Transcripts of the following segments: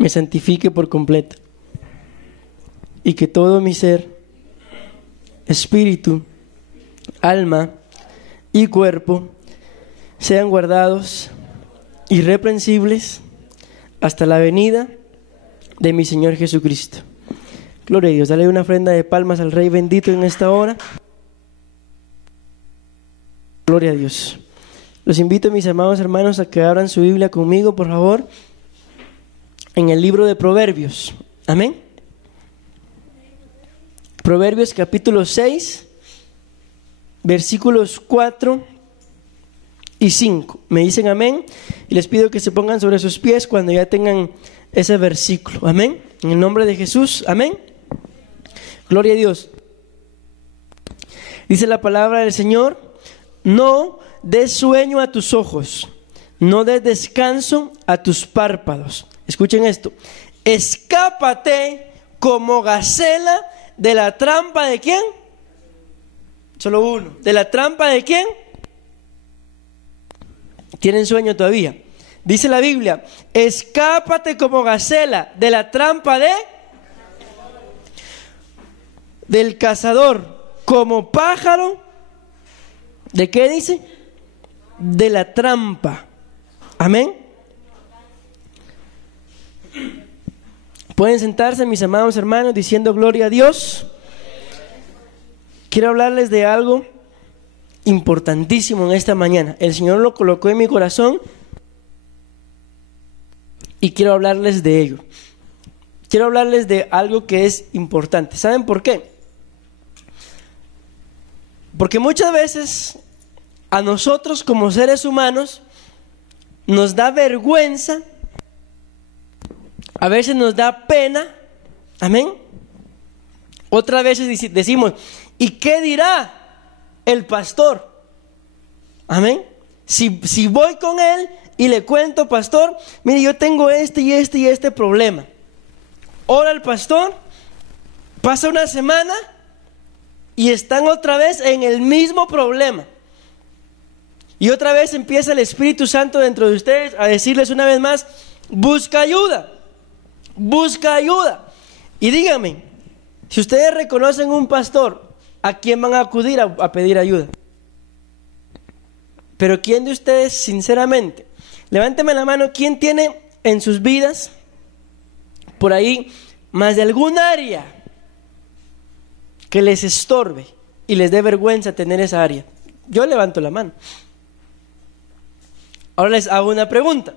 me santifique por completo y que todo mi ser, espíritu, alma y cuerpo sean guardados irreprensibles hasta la venida de mi Señor Jesucristo. Gloria a Dios. Dale una ofrenda de palmas al Rey bendito en esta hora. Gloria a Dios. Los invito, mis amados hermanos, a que abran su Biblia conmigo, por favor, en el libro de Proverbios. Amén. Proverbios capítulo 6, versículos 4 y 5. Me dicen amén y les pido que se pongan sobre sus pies cuando ya tengan ese versículo. Amén. En el nombre de Jesús. Amén. Gloria a Dios. Dice la palabra del Señor: no des sueño a tus ojos, no des descanso a tus párpados. Escuchen esto: escápate como gacela de la trampa de ¿quién? Solo uno. ¿De la trampa de quién? ¿Tienen sueño todavía? Dice la Biblia: escápate como gacela de la trampa del cazador, como pájaro. ¿De qué dice? De la trampa. Amén. Pueden sentarse, mis amados hermanos, diciendo gloria a Dios. Quiero hablarles de algo importantísimo en esta mañana. El Señor lo colocó en mi corazón y quiero hablarles de ello. Quiero hablarles de algo que es importante. ¿Saben por qué? Porque muchas veces a nosotros como seres humanos nos da vergüenza, a veces nos da pena, amén. Otras veces decimos, ¿y qué dirá el pastor? Amén. Si voy con él y le cuento, pastor, mire, yo tengo este problema. Ora el pastor, pasa una semana y están otra vez en el mismo problema. Y otra vez empieza el Espíritu Santo dentro de ustedes a decirles una vez más, busca ayuda, busca ayuda. Y díganme, si ustedes reconocen un pastor, ¿a quién van a acudir a pedir ayuda? Pero ¿quién de ustedes, sinceramente, levánteme la mano, quién tiene en sus vidas, por ahí, más de algún área que les estorbe y les dé vergüenza tener esa área? Yo levanto la mano. Ahora les hago una pregunta.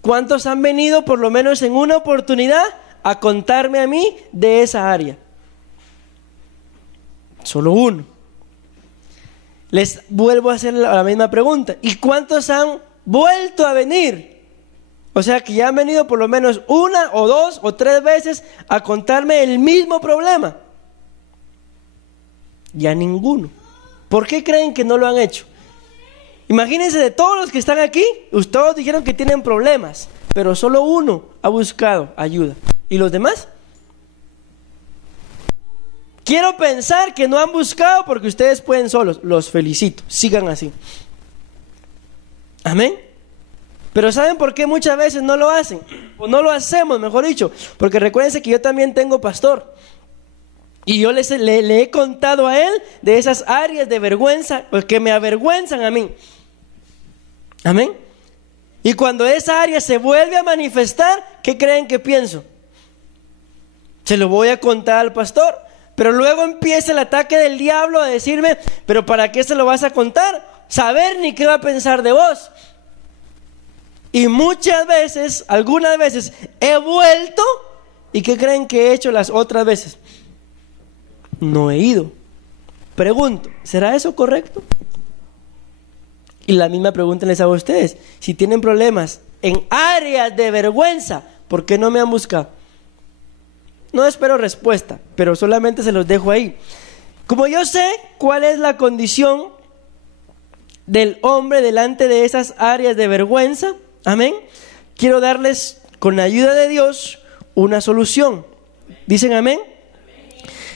¿Cuántos han venido por lo menos en una oportunidad a contarme a mí de esa área? Solo uno. Les vuelvo a hacer la misma pregunta. ¿Y cuántos han vuelto a venir? O sea que ya han venido por lo menos una o dos o tres veces a contarme el mismo problema. Ya ninguno. ¿Por qué creen que no lo han hecho? Imagínense, de todos los que están aquí, todos dijeron que tienen problemas, pero solo uno ha buscado ayuda. ¿Y los demás? Quiero pensar que no han buscado porque ustedes pueden solos. Los felicito, sigan así. Amén. Pero ¿saben por qué muchas veces no lo hacen? O no lo hacemos, mejor dicho. Porque recuérdense que yo también tengo pastor. Y yo le he contado a él de esas áreas de vergüenza, que me avergüenzan a mí. Amén. Y cuando esa área se vuelve a manifestar, ¿qué creen que pienso? Se lo voy a contar al pastor. Pero luego empieza el ataque del diablo a decirme, ¿pero para qué se lo vas a contar? Saber ni qué va a pensar de vos. Y muchas veces, algunas veces, he vuelto. ¿Y qué creen que he hecho las otras veces? No he ido. Pregunto, ¿será eso correcto? Y la misma pregunta les hago a ustedes. Si tienen problemas en áreas de vergüenza, ¿por qué no me han buscado? No espero respuesta, pero solamente se los dejo ahí. Como yo sé cuál es la condición del hombre delante de esas áreas de vergüenza, amén, quiero darles, con la ayuda de Dios, una solución. ¿Dicen amén?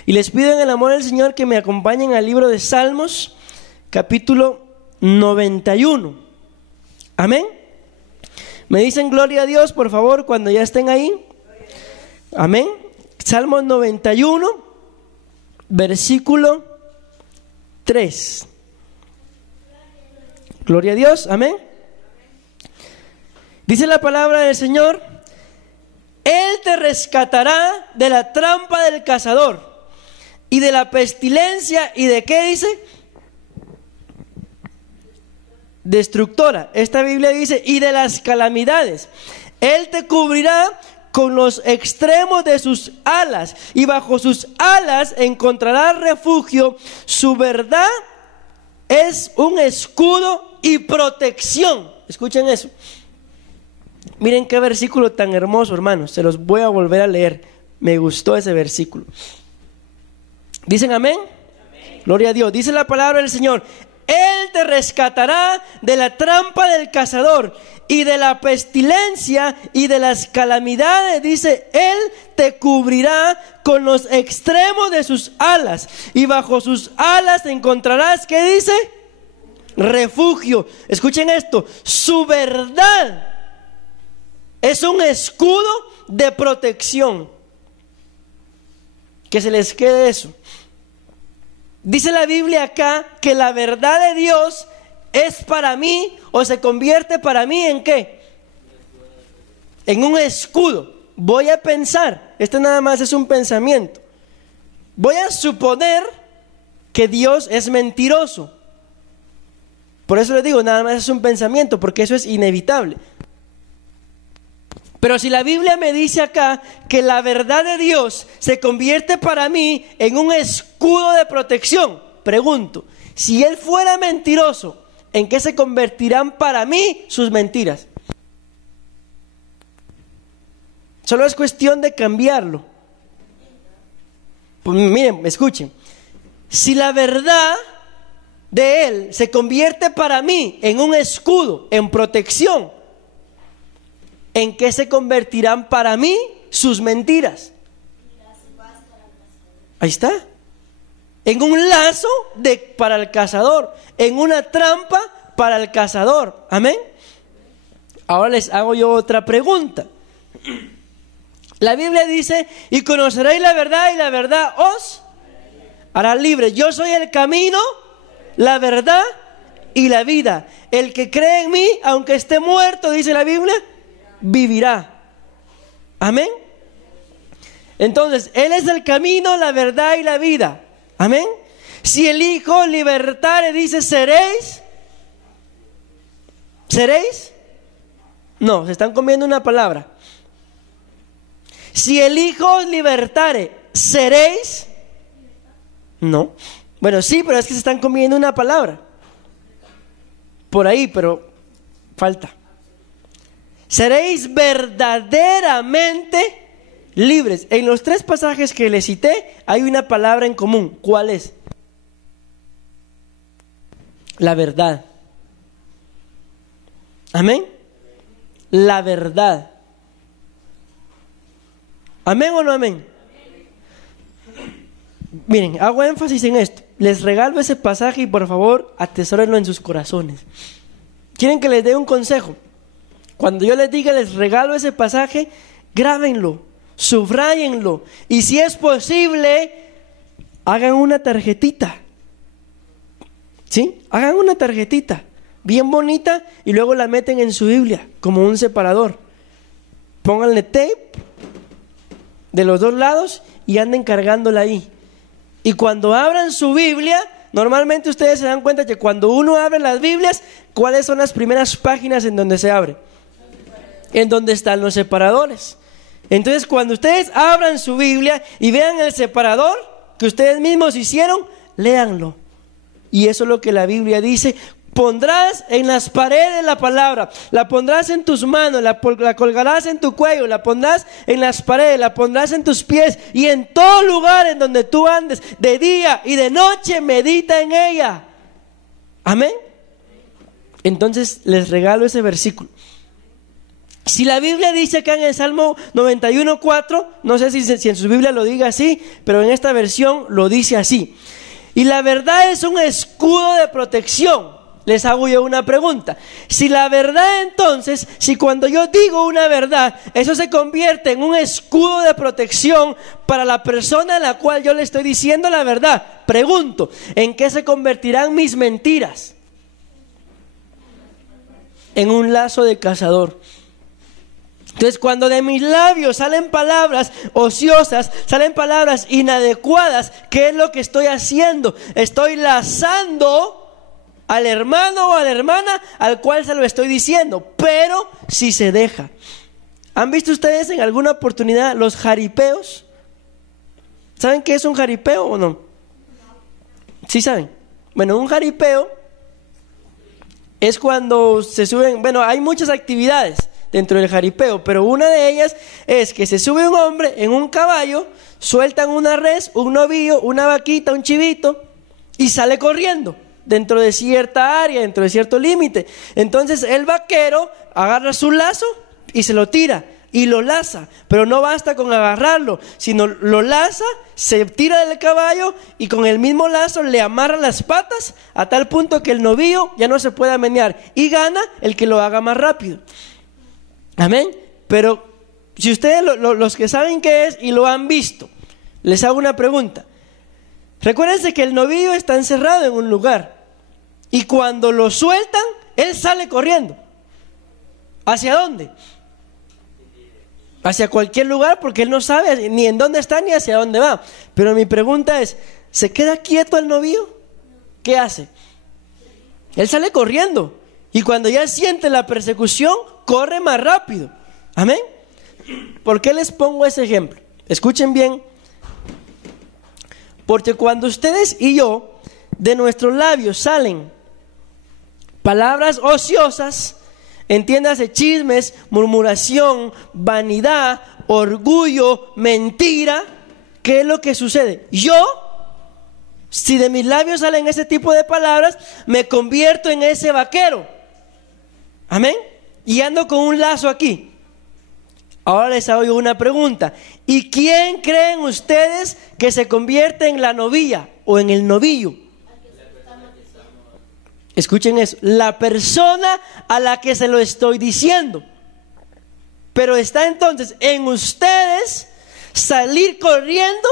Y les pido en el amor del Señor que me acompañen al libro de Salmos, capítulo 91. Amén. ¿Me dicen gloria a Dios, por favor, cuando ya estén ahí? Amén. Salmo 91, versículo 3. Gloria a Dios, amén. Dice la palabra del Señor: Él te rescatará de la trampa del cazador y de la pestilencia, ¿y de qué dice? Destructora. Esta Biblia dice, y de las calamidades. Él te cubrirá con los extremos de sus alas, y bajo sus alas encontrarás refugio. Su verdad es un escudo y protección. Escuchen eso. Miren qué versículo tan hermoso, hermanos. Se los voy a volver a leer. Me gustó ese versículo. ¿Dicen amén? Amén. Gloria a Dios. Dice la palabra del Señor: Él te rescatará de la trampa del cazador y de la pestilencia y de las calamidades. Dice, Él te cubrirá con los extremos de sus alas, y bajo sus alas encontrarás, ¿qué dice? Refugio. Escuchen esto: su verdad es un escudo de protección. Que se les quede eso. Dice la Biblia acá que la verdad de Dios es para mí, o se convierte para mí ¿en qué? En un escudo. Voy a pensar, esto nada más es un pensamiento. Voy a suponer que Dios es mentiroso. Por eso les digo, nada más es un pensamiento, porque eso es inevitable. Pero si la Biblia me dice acá que la verdad de Dios se convierte para mí en un escudo de protección, pregunto, si Él fuera mentiroso, ¿en qué se convertirán para mí sus mentiras? Solo es cuestión de cambiarlo. Pues miren, escuchen. Si la verdad de Él se convierte para mí en un escudo, en protección, ¿en qué se convertirán para mí sus mentiras? Ahí está. En un lazo para el cazador, en una trampa para el cazador. Amén. Ahora les hago yo otra pregunta. La Biblia dice: y conoceréis la verdad, y la verdad os hará libres. Yo soy el camino, la verdad y la vida. El que cree en mí, aunque esté muerto, dice la Biblia, vivirá. Amén. Entonces, Él es el camino, la verdad y la vida. Amén. Si el Hijo libertare, dice, seréis. ¿Seréis? No, se están comiendo una palabra. Si el Hijo os libertare, ¿seréis? No. Bueno, sí, pero es que se están comiendo una palabra. Por ahí, pero falta. Seréis verdaderamente libres. En los 3 pasajes que les cité hay una palabra en común. ¿Cuál es? La verdad. Amén. La verdad. ¿Amén o no amén? Miren, hago énfasis en esto. Les regalo ese pasaje y por favor atesórenlo en sus corazones. ¿Quieren que les dé un consejo? Cuando yo les diga les regalo ese pasaje, grábenlo, subrayenlo, y si es posible, hagan una tarjetita. ¿Sí? Hagan una tarjetita bien bonita y luego la meten en su Biblia como un separador. Pónganle tape de los 2 lados y anden cargándola ahí. Y cuando abran su Biblia, normalmente ustedes se dan cuenta que cuando uno abre las Biblias, ¿cuáles son las primeras páginas en donde se abre? En donde están los separadores. Entonces, cuando ustedes abran su Biblia y vean el separador que ustedes mismos hicieron, léanlo. Y eso es lo que la Biblia dice: pondrás en las paredes la palabra, la pondrás en tus manos, la colgarás en tu cuello, la pondrás en las paredes, la pondrás en tus pies, y en todo lugar en donde tú andes, de día y de noche, medita en ella. Amén. Entonces les regalo ese versículo. Si la Biblia dice acá en el Salmo 91:4, no sé si en su Biblia lo diga así, pero en esta versión lo dice así: y la verdad es un escudo de protección. les hago yo una pregunta. Si la verdad entonces, si cuando yo digo una verdad, eso se convierte en un escudo de protección para la persona a la cual yo le estoy diciendo la verdad, pregunto, ¿en qué se convertirán mis mentiras? En un lazo de cazador. Entonces, cuando de mis labios salen palabras ociosas, salen palabras inadecuadas, ¿qué es lo que estoy haciendo? Estoy lazando al hermano o a la hermana al cual se lo estoy diciendo, pero si se deja. ¿Han visto ustedes en alguna oportunidad los jaripeos? ¿Saben qué es un jaripeo o no? ¿Sí saben? Bueno, un jaripeo es cuando se suben, bueno, hay muchas actividades dentro del jaripeo, pero una de ellas es que se sube un hombre en un caballo, sueltan una res, un novillo, una vaquita, un chivito y sale corriendo dentro de cierta área, dentro de cierto límite. Entonces el vaquero agarra su lazo y se lo tira y lo laza, pero no basta con agarrarlo, sino lo laza, se tira del caballo y con el mismo lazo le amarra las patas a tal punto que el novillo ya no se pueda menear y gana el que lo haga más rápido. Amén. Pero si ustedes los que saben qué es y lo han visto, les hago una pregunta. Recuérdense que el novillo está encerrado en un lugar y cuando lo sueltan, él sale corriendo. ¿Hacia dónde? Hacia cualquier lugar, porque él no sabe ni en dónde está ni hacia dónde va. Pero mi pregunta es, ¿se queda quieto el novillo? ¿Qué hace? Él sale corriendo y cuando ya siente la persecución, corre más rápido. Amén. ¿Por qué les pongo ese ejemplo? Escuchen bien. Porque cuando ustedes y yo, de nuestros labios salen palabras ociosas, entiéndase, chismes, murmuración, vanidad, orgullo, mentira, ¿qué es lo que sucede? Yo, si de mis labios salen ese tipo de palabras, me convierto en ese vaquero. Amén. Y ando con un lazo aquí. Ahora les hago yo una pregunta. ¿Y quién creen ustedes que se convierte en la novilla o en el novillo? Escuchen eso. La persona a la que se lo estoy diciendo. Pero está entonces en ustedes salir corriendo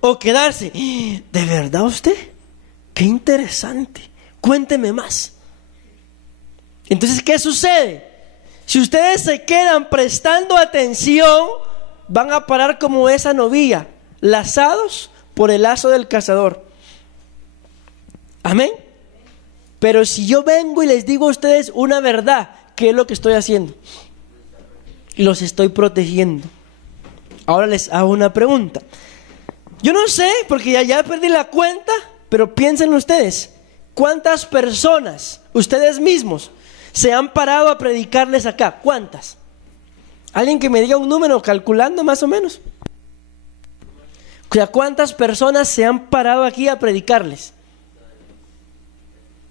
o quedarse. ¿De verdad usted? Qué interesante. Cuénteme más. Entonces, ¿qué sucede? Si ustedes se quedan prestando atención, van a parar como esa novilla, lazados por el lazo del cazador. Amén. Pero si yo vengo y les digo a ustedes una verdad, ¿qué es lo que estoy haciendo? Los estoy protegiendo. Ahora les hago una pregunta. Yo no sé, porque ya perdí la cuenta, pero piensen ustedes, ¿cuántas personas, ustedes mismos, se han parado a predicarles acá? ¿Cuántas? Alguien que me diga un número, calculando más o menos. O sea, ¿cuántas personas se han parado aquí a predicarles?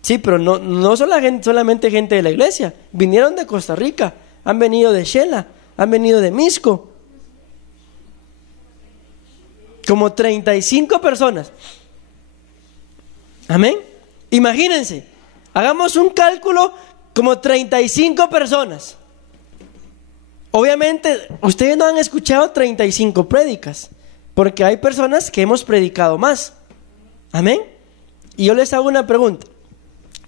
Sí, pero no solamente gente de la iglesia. Vinieron de Costa Rica, han venido de Shela, han venido de Misco. Como 35 personas. Amén. Imagínense, hagamos un cálculo. Como 35 personas. Obviamente, ustedes no han escuchado 35 prédicas, porque hay personas que hemos predicado más. Amén. Y yo les hago una pregunta.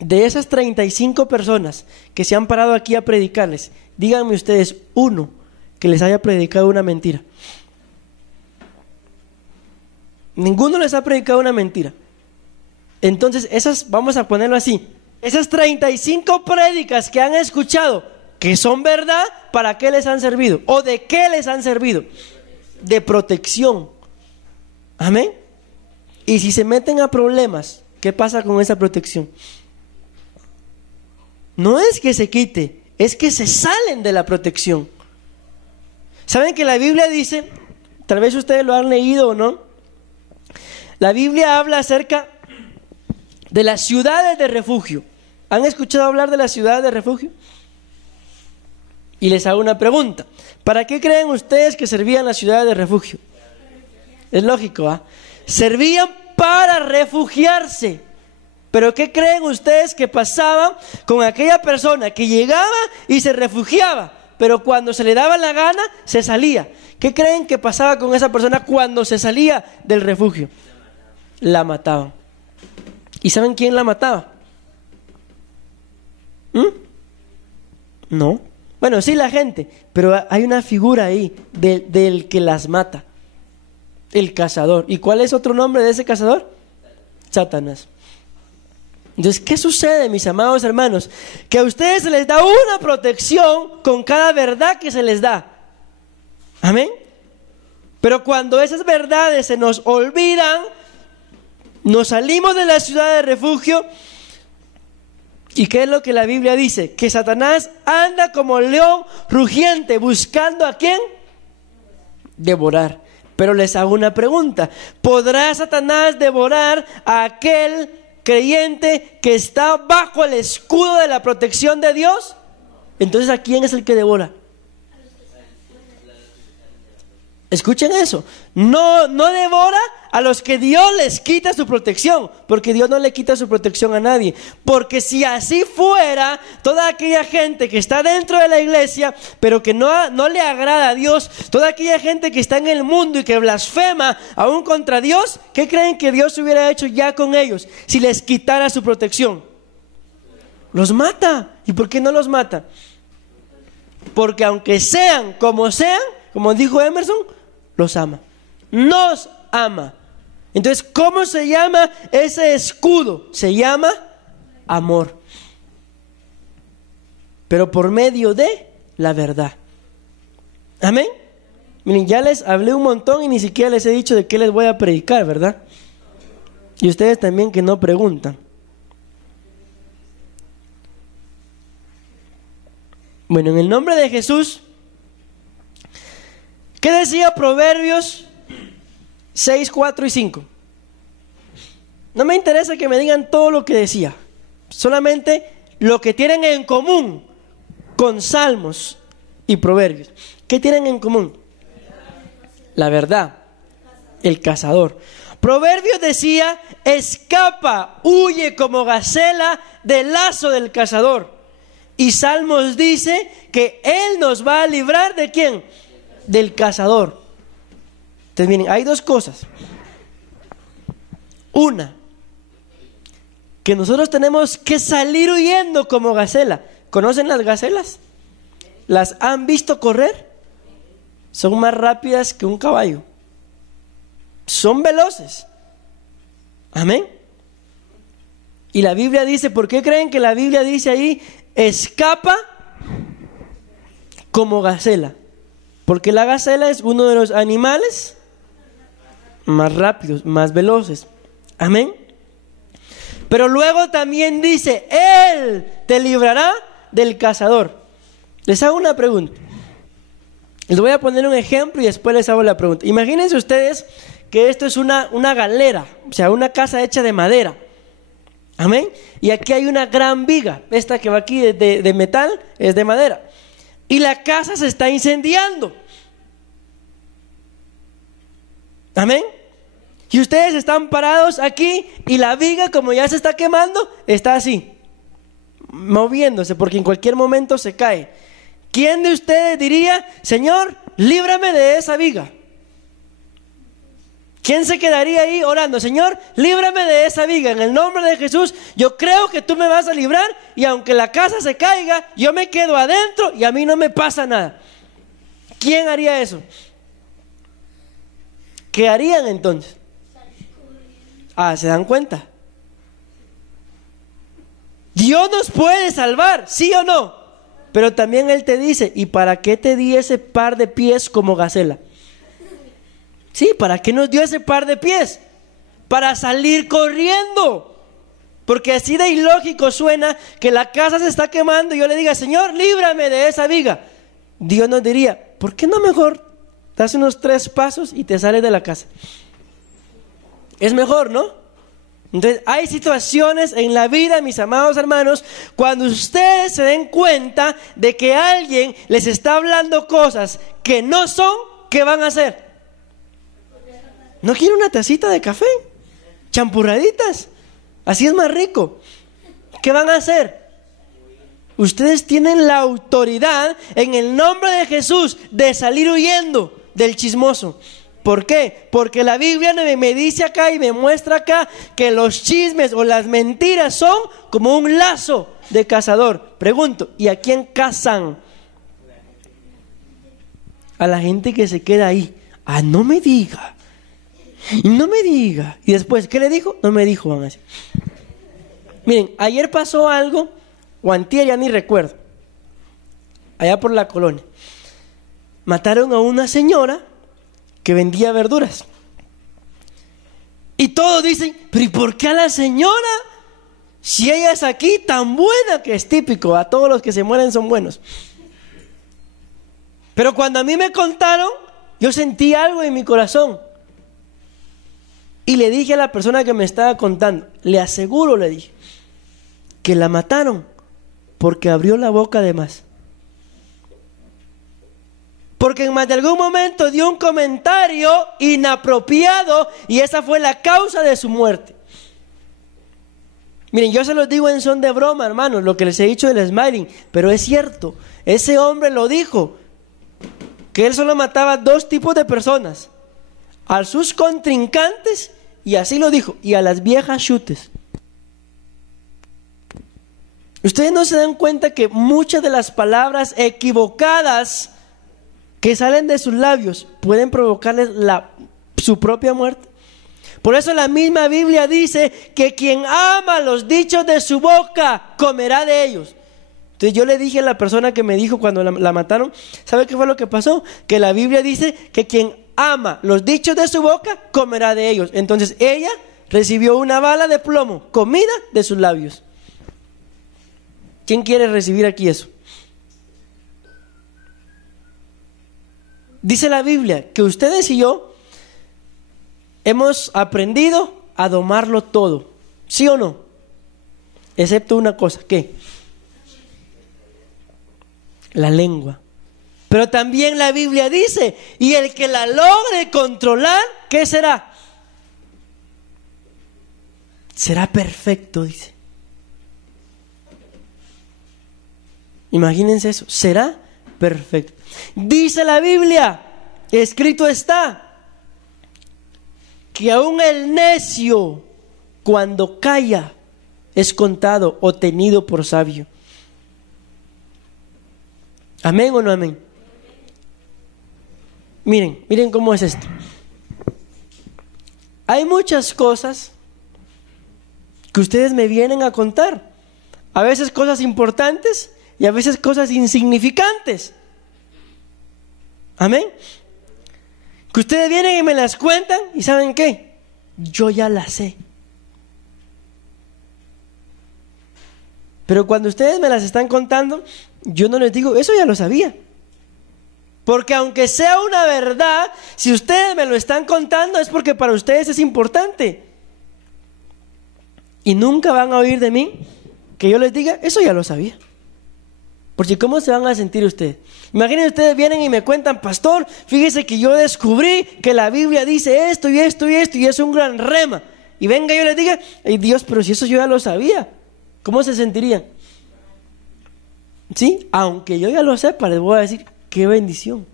De esas 35 personas que se han parado aquí a predicarles, díganme ustedes uno que les haya predicado una mentira. Ninguno les ha predicado una mentira. Entonces, vamos a ponerlo así. Esas 35 prédicas que han escuchado, que son verdad, ¿para qué les han servido? ¿O de qué les han servido? De protección. Amén. Y si se meten a problemas, ¿qué pasa con esa protección? No es que se quite, es que se salen de la protección. ¿Saben que la Biblia dice, tal vez ustedes lo han leído o no? La Biblia habla acerca de las ciudades de refugio. ¿Han escuchado hablar de las ciudades de refugio? Y les hago una pregunta. ¿Para qué creen ustedes que servían las ciudades de refugio? Es lógico, ¿ah? Servían para refugiarse. Pero ¿qué creen ustedes que pasaba con aquella persona que llegaba y se refugiaba, pero cuando se le daba la gana, se salía? ¿Qué creen que pasaba con esa persona cuando se salía del refugio? La mataban. ¿Y saben quién la mataba? No. Bueno, sí, la gente, pero hay una figura ahí del que las mata. El cazador. ¿Y cuál es otro nombre de ese cazador? Satanás. Entonces, ¿qué sucede, mis amados hermanos? Que a ustedes se les da una protección con cada verdad que se les da. Amén. Pero cuando esas verdades se nos olvidan, nos salimos de la ciudad de refugio. ¿Y qué es lo que la Biblia dice? Que Satanás anda como león rugiente, buscando ¿a quién? Devorar. Pero les hago una pregunta: ¿podrá Satanás devorar a aquel creyente que está bajo el escudo de la protección de Dios? Entonces, ¿a quién es el que devora? Escuchen eso. No devora a los que Dios les quita su protección, porque Dios no le quita su protección a nadie. Porque si así fuera, toda aquella gente que está dentro de la iglesia, pero que no le agrada a Dios, toda aquella gente que está en el mundo y que blasfema aún contra Dios, ¿qué creen que Dios hubiera hecho ya con ellos si les quitara su protección? Los mata. ¿Y por qué no los mata? Porque aunque sean, como dijo Emerson, los ama, nos ama. Entonces, ¿cómo se llama ese escudo? Se llama amor, pero por medio de la verdad. Amén. Miren, ya les hablé un montón y ni siquiera les he dicho de qué les voy a predicar, ¿verdad? Y ustedes también que no preguntan. Bueno, en el nombre de Jesús, ¿qué decía Proverbios 6, 4 y 5? No me interesa que me digan todo lo que decía, solamente lo que tienen en común con Salmos y Proverbios. ¿Qué tienen en común? La verdad, el cazador. Proverbios decía: escapa, huye como gacela del lazo del cazador. Y Salmos dice que Él nos va a librar ¿de quién? Del cazador. Entonces miren, hay dos cosas. Una, que nosotros tenemos que salir huyendo como gacela. ¿Conocen las gacelas? ¿Las han visto correr? Son más rápidas que un caballo. Son veloces. Amén. Y la Biblia dice, ¿por qué creen que la Biblia dice ahí escapa como gacela? Porque la gacela es uno de los animales más rápidos, más veloces. Amén. Pero luego también dice: Él te librará del cazador. Les hago una pregunta. Les voy a poner un ejemplo y después les hago la pregunta. Imagínense ustedes que esto es una galera, o sea, una casa hecha de madera. Amén. Y aquí hay una gran viga. Esta que va aquí de metal es de madera. Y la casa se está incendiando. Amén. Y ustedes están parados aquí y la viga, como ya se está quemando, está así, moviéndose, porque en cualquier momento se cae. ¿Quién de ustedes diría: Señor, líbrame de esa viga? ¿Quién se quedaría ahí orando: Señor, líbrame de esa viga, en el nombre de Jesús, yo creo que tú me vas a librar, y aunque la casa se caiga, yo me quedo adentro y a mí no me pasa nada? ¿Quién haría eso? ¿Qué harían entonces? ¿Se dan cuenta? Dios nos puede salvar, ¿sí o no? Pero también Él te dice: ¿y para qué te di ese par de pies como gacela? Sí, ¿para qué nos dio ese par de pies? Para salir corriendo. Porque así de ilógico suena que la casa se está quemando y yo le diga: Señor, líbrame de esa viga. Dios nos diría: ¿por qué no mejor das unos 3 pasos y te sales de la casa? Es mejor, ¿no? Entonces, hay situaciones en la vida, mis amados hermanos, cuando ustedes se den cuenta de que alguien les está hablando cosas que no son, ¿qué van a hacer? ¿No quieren una tacita de café? ¿Champurraditas? Así es más rico. ¿Qué van a hacer? Ustedes tienen la autoridad en el nombre de Jesús de salir huyendo del chismoso. ¿Por qué? Porque la Biblia me dice acá y me muestra acá que los chismes o las mentiras son como un lazo de cazador. Pregunto, ¿y a quién cazan? A la gente que se queda ahí. Ah, no me diga. Y no me diga. Y después, ¿qué le dijo? No me dijo, van a decir. Miren, ayer pasó algo, o antier, ya ni recuerdo, allá por la colonia. Mataron a una señora que vendía verduras. Y todos dicen, pero ¿y por qué a la señora? Si ella es aquí tan buena, que es típico, a todos los que se mueren son buenos. Pero cuando a mí me contaron, yo sentí algo en mi corazón. Y le dije a la persona que me estaba contando, le aseguro, le dije, que la mataron porque abrió la boca de más. Porque en más de algún momento dio un comentario inapropiado y esa fue la causa de su muerte. Miren, yo se los digo en son de broma, hermanos, lo que les he dicho del smiling, pero es cierto, ese hombre lo dijo, que él solo mataba 2 tipos de personas, a sus contrincantes, y así lo dijo, y a las viejas chutes. Ustedes no se dan cuenta que muchas de las palabras equivocadas que salen de sus labios pueden provocarles su propia muerte. Por eso la misma Biblia dice que quien ama los dichos de su boca comerá de ellos. Entonces yo le dije a la persona que me dijo cuando la mataron, ¿sabe qué fue lo que pasó? Que la Biblia dice que quien ama los dichos de su boca comerá de ellos. Entonces ella recibió una bala de plomo, comida de sus labios. ¿Quién quiere recibir aquí eso? Dice la Biblia que ustedes y yo hemos aprendido a domarlo todo, ¿sí o no? Excepto una cosa, ¿qué? La lengua. Pero también la Biblia dice, y el que la logre controlar, ¿qué será? Será perfecto, dice. Imagínense eso, será perfecto. Dice la Biblia, escrito está, que aún el necio, cuando calla, es contado o tenido por sabio. ¿Amén o no amén? Miren cómo es esto. Hay muchas cosas que ustedes me vienen a contar. A veces cosas importantes y a veces cosas insignificantes. Amén. Que ustedes vienen y me las cuentan y ¿saben qué? Yo ya las sé. Pero cuando ustedes me las están contando, yo no les digo, eso ya lo sabía. Porque aunque sea una verdad, si ustedes me lo están contando es porque para ustedes es importante. Y nunca van a oír de mí que yo les diga, eso ya lo sabía. Porque ¿cómo se van a sentir ustedes? Imaginen, ustedes vienen y me cuentan, pastor, fíjese que yo descubrí que la Biblia dice esto y esto y esto y es un gran rema. Y venga yo les diga, ay Dios, pero si eso yo ya lo sabía, ¿cómo se sentirían? Sí, aunque yo ya lo sepa, les voy a decir, qué bendición.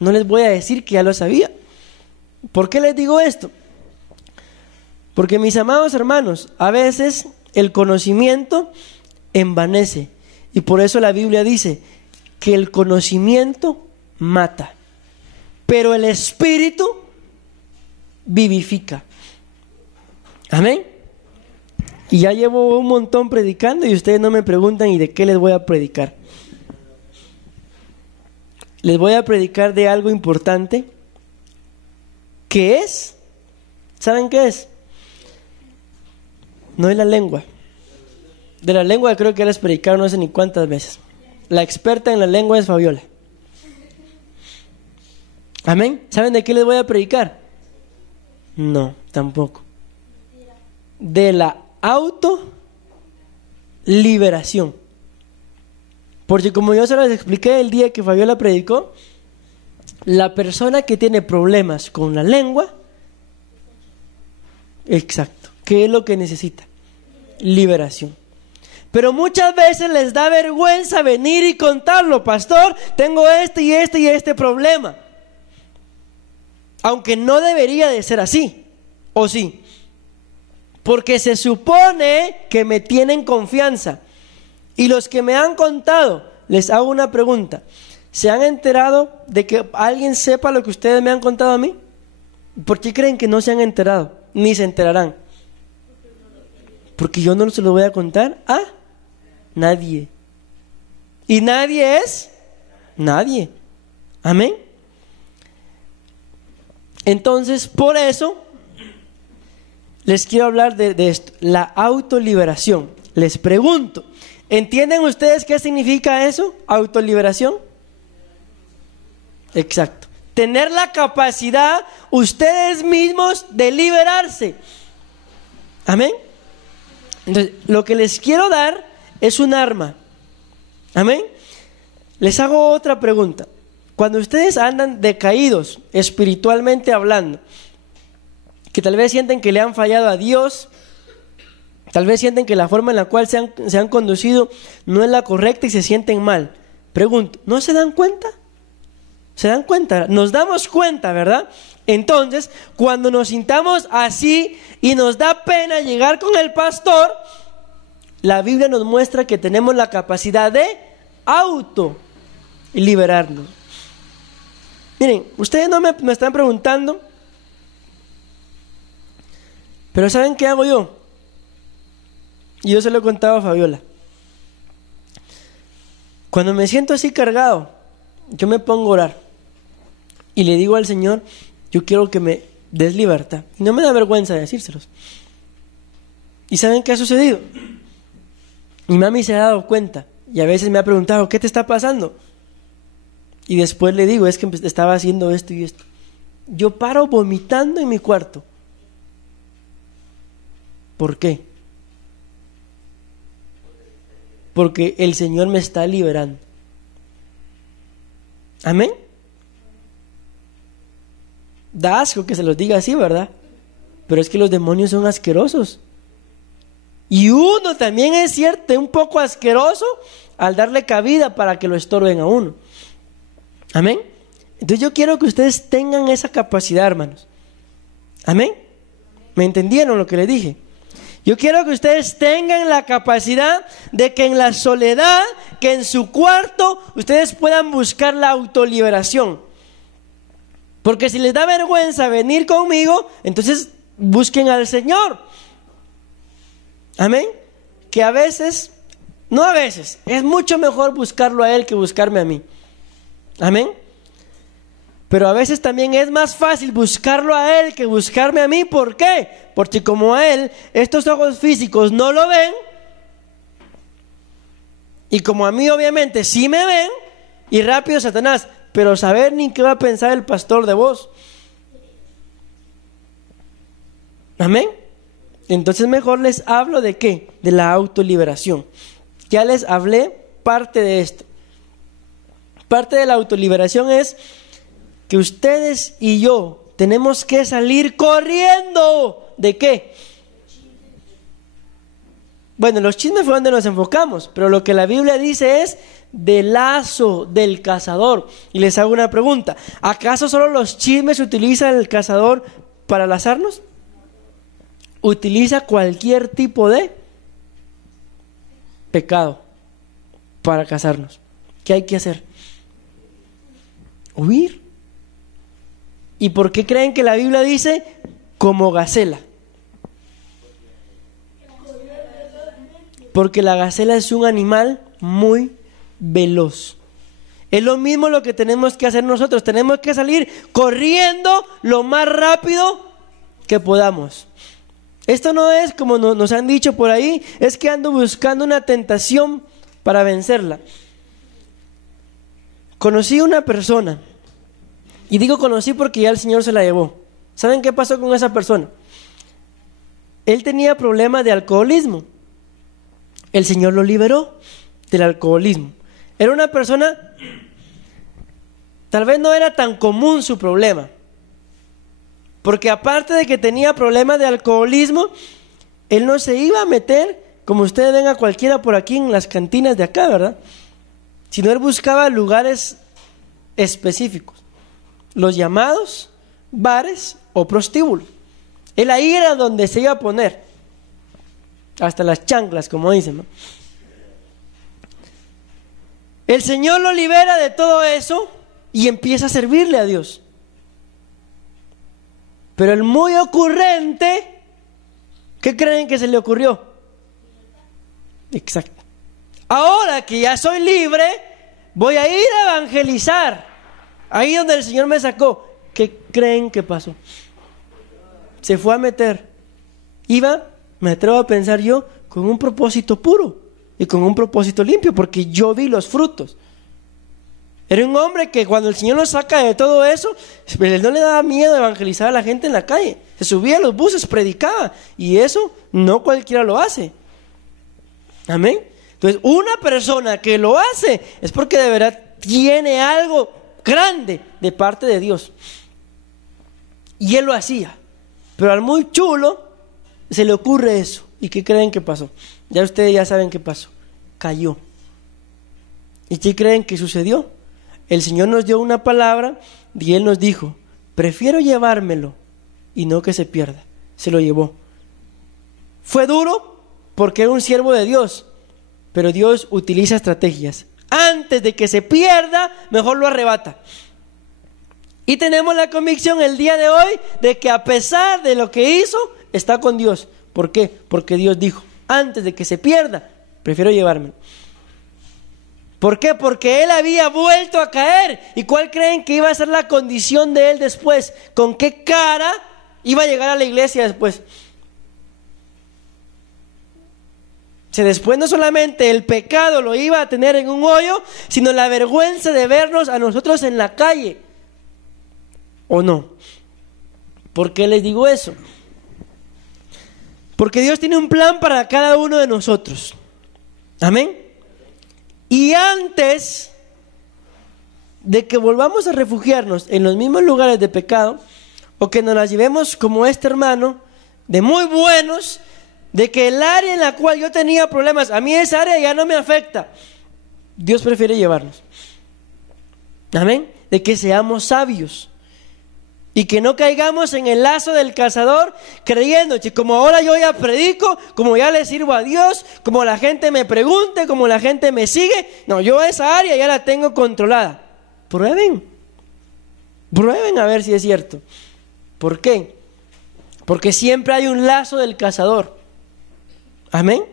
No les voy a decir que ya lo sabía. ¿Por qué les digo esto? Porque mis amados hermanos, a veces el conocimiento envanece. Y por eso la Biblia dice que el conocimiento mata, pero el Espíritu vivifica. Amén. Y ya llevo un montón predicando y ustedes no me preguntan ¿y de qué les voy a predicar? Les voy a predicar de algo importante que es, ¿saben qué es? No es la lengua. De la lengua creo que les predicaron no sé ni cuántas veces. La experta en la lengua es Fabiola. Amén. ¿Saben de qué les voy a predicar? No, tampoco. De la autoliberación. Porque como yo se los expliqué el día que Fabiola predicó, la persona que tiene problemas con la lengua, exacto, ¿qué es lo que necesita? liberación. Pero muchas veces les da vergüenza venir y contarlo. Pastor, tengo este y este y este problema. Aunque no debería de ser así, ¿o sí? Porque se supone que me tienen confianza. Y los que me han contado, les hago una pregunta. ¿Se han enterado de que alguien sepa lo que ustedes me han contado a mí? ¿Por qué creen que no se han enterado? Ni se enterarán. Porque yo no se lo voy a contar a nadie. ¿Y nadie es? Nadie. Amén. Entonces, por eso, les quiero hablar de esto, la autoliberación. Les pregunto, ¿entienden ustedes qué significa eso? Autoliberación. Exacto. Tener la capacidad ustedes mismos de liberarse. Amén. Entonces, lo que les quiero dar es un arma. Amén. Les hago otra pregunta. Cuando ustedes andan decaídos, espiritualmente hablando, que tal vez sienten que le han fallado a Dios, tal vez sienten que la forma en la cual se han conducido no es la correcta y se sienten mal. Pregunto, ¿no se dan cuenta? ¿Se dan cuenta? Nos damos cuenta, ¿verdad? Entonces, cuando nos sintamos así y nos da pena llegar con el pastor, la Biblia nos muestra que tenemos la capacidad de liberarnos. Miren, ustedes no me están preguntando, pero ¿saben qué hago yo? Y yo se lo he contado a Fabiola. Cuando me siento así cargado, yo me pongo a orar y le digo al Señor, yo quiero que me des libertad. Y no me da vergüenza decírselos. ¿Y saben qué ha sucedido? Mi mami se ha dado cuenta y a veces me ha preguntado, ¿qué te está pasando? Y después le digo, es que estaba haciendo esto y esto. Yo paro vomitando en mi cuarto. ¿Por qué? Porque el Señor me está liberando. ¿Amén? Da asco que se los diga así, ¿verdad? Pero es que los demonios son asquerosos. Y uno también es cierto, un poco asqueroso al darle cabida para que lo estorben a uno. Amén. Entonces yo quiero que ustedes tengan esa capacidad, hermanos. Amén. ¿Me entendieron lo que les dije? Yo quiero que ustedes tengan la capacidad de que en la soledad, que en su cuarto, ustedes puedan buscar la autoliberación. Porque si les da vergüenza venir conmigo, entonces busquen al Señor. Amén. Que a veces, no a veces, es mucho mejor buscarlo a Él que buscarme a mí. Amén. Pero a veces también es más fácil buscarlo a Él que buscarme a mí. ¿Por qué? Porque como a Él, estos ojos físicos no lo ven, y como a mí obviamente sí me ven, y rápido Satanás, pero saber ni qué va a pensar el pastor de vos. Amén. Entonces mejor les hablo de ¿qué? De la autoliberación. Ya les hablé parte de esto. Parte de la autoliberación es que ustedes y yo tenemos que salir corriendo. ¿De qué? Bueno, los chismes fue donde nos enfocamos, pero lo que la Biblia dice es del lazo del cazador. Y les hago una pregunta: ¿acaso solo los chismes utiliza el cazador para lazarnos? Utiliza cualquier tipo de pecado para cazarnos. ¿Qué hay que hacer? Huir. ¿Y por qué creen que la Biblia dice como gacela? Porque la gacela es un animal muy veloz. Es lo mismo lo que tenemos que hacer nosotros. Tenemos que salir corriendo lo más rápido que podamos. Esto no es como nos han dicho por ahí, es que ando buscando una tentación para vencerla. Conocí una persona, y digo conocí porque ya el Señor se la llevó. ¿Saben qué pasó con esa persona? Él tenía problemas de alcoholismo. El Señor lo liberó del alcoholismo. Era una persona, tal vez no era tan común su problema, porque aparte de que tenía problemas de alcoholismo, él no se iba a meter como ustedes ven a cualquiera por aquí en las cantinas de acá, ¿verdad? Sino él buscaba lugares específicos, los llamados bares o prostíbulos. Él ahí era donde se iba a poner, hasta las chanclas, como dicen, ¿no? El Señor lo libera de todo eso y empieza a servirle a Dios. Pero el muy ocurrente, ¿qué creen que se le ocurrió? Exacto. Ahora que ya soy libre, voy a ir a evangelizar. Ahí donde el Señor me sacó. ¿Qué creen que pasó? Se fue a meter. Iba, me atrevo a pensar yo, con un propósito puro y con un propósito limpio, porque yo vi los frutos. Era un hombre que cuando el Señor lo saca de todo eso, él no le daba miedo evangelizar a la gente en la calle. Se subía a los buses, predicaba, y eso no cualquiera lo hace. Amén. Entonces, una persona que lo hace es porque de verdad tiene algo grande de parte de Dios. Y él lo hacía. Pero al muy chulo se le ocurre eso. ¿Y qué creen que pasó? Ya ustedes ya saben qué pasó. Cayó. ¿Y qué creen que sucedió? El Señor nos dio una palabra y Él nos dijo: prefiero llevármelo y no que se pierda. Se lo llevó. Fue duro porque era un siervo de Dios, pero Dios utiliza estrategias. Antes de que se pierda, mejor lo arrebata. Y tenemos la convicción el día de hoy de que a pesar de lo que hizo, está con Dios. ¿Por qué? Porque Dios dijo: antes de que se pierda, prefiero llevármelo. ¿Por qué? Porque él había vuelto a caer. ¿Y cuál creen que iba a ser la condición de él después? ¿Con qué cara iba a llegar a la iglesia después? Si después no solamente el pecado lo iba a tener en un hoyo, sino la vergüenza de vernos a nosotros en la calle. ¿O no? ¿Por qué les digo eso? Porque Dios tiene un plan para cada uno de nosotros. Amén. Y antes de que volvamos a refugiarnos en los mismos lugares de pecado, o que nos las llevemos como este hermano, de muy buenos, de que el área en la cual yo tenía problemas, a mí esa área ya no me afecta, Dios prefiere llevarnos. Amén. De que seamos sabios y que no caigamos en el lazo del cazador, creyendo que como ahora yo ya predico, como ya le sirvo a Dios, como la gente me pregunte, como la gente me sigue, no, yo esa área ya la tengo controlada. Prueben a ver si es cierto. ¿Por qué? Porque siempre hay un lazo del cazador. Amén.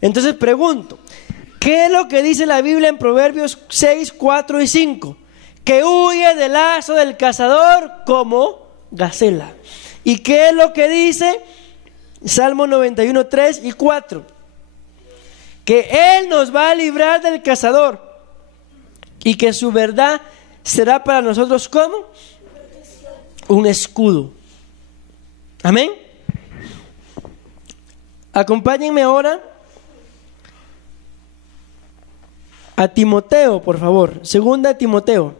Entonces pregunto, ¿qué es lo que dice la Biblia en Proverbios 6, 4 y 5? Que huye del lazo del cazador como gacela. ¿Y qué es lo que dice Salmo 91, 3 y 4? Que Él nos va a librar del cazador y que su verdad será para nosotros como un escudo. Amén. Acompáñenme ahora a Timoteo, por favor. Segunda Timoteo.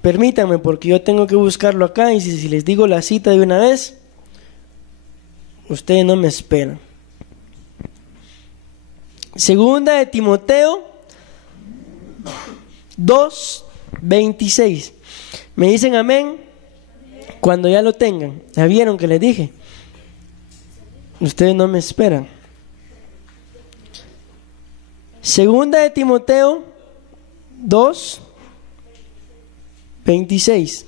Permítanme, porque yo tengo que buscarlo acá, y si les digo la cita de una vez, ustedes no me esperan. Segunda de Timoteo 2:26. ¿Me dicen amén? Cuando ya lo tengan. ¿Ya vieron que les dije? Ustedes no me esperan. Segunda de Timoteo 2:26.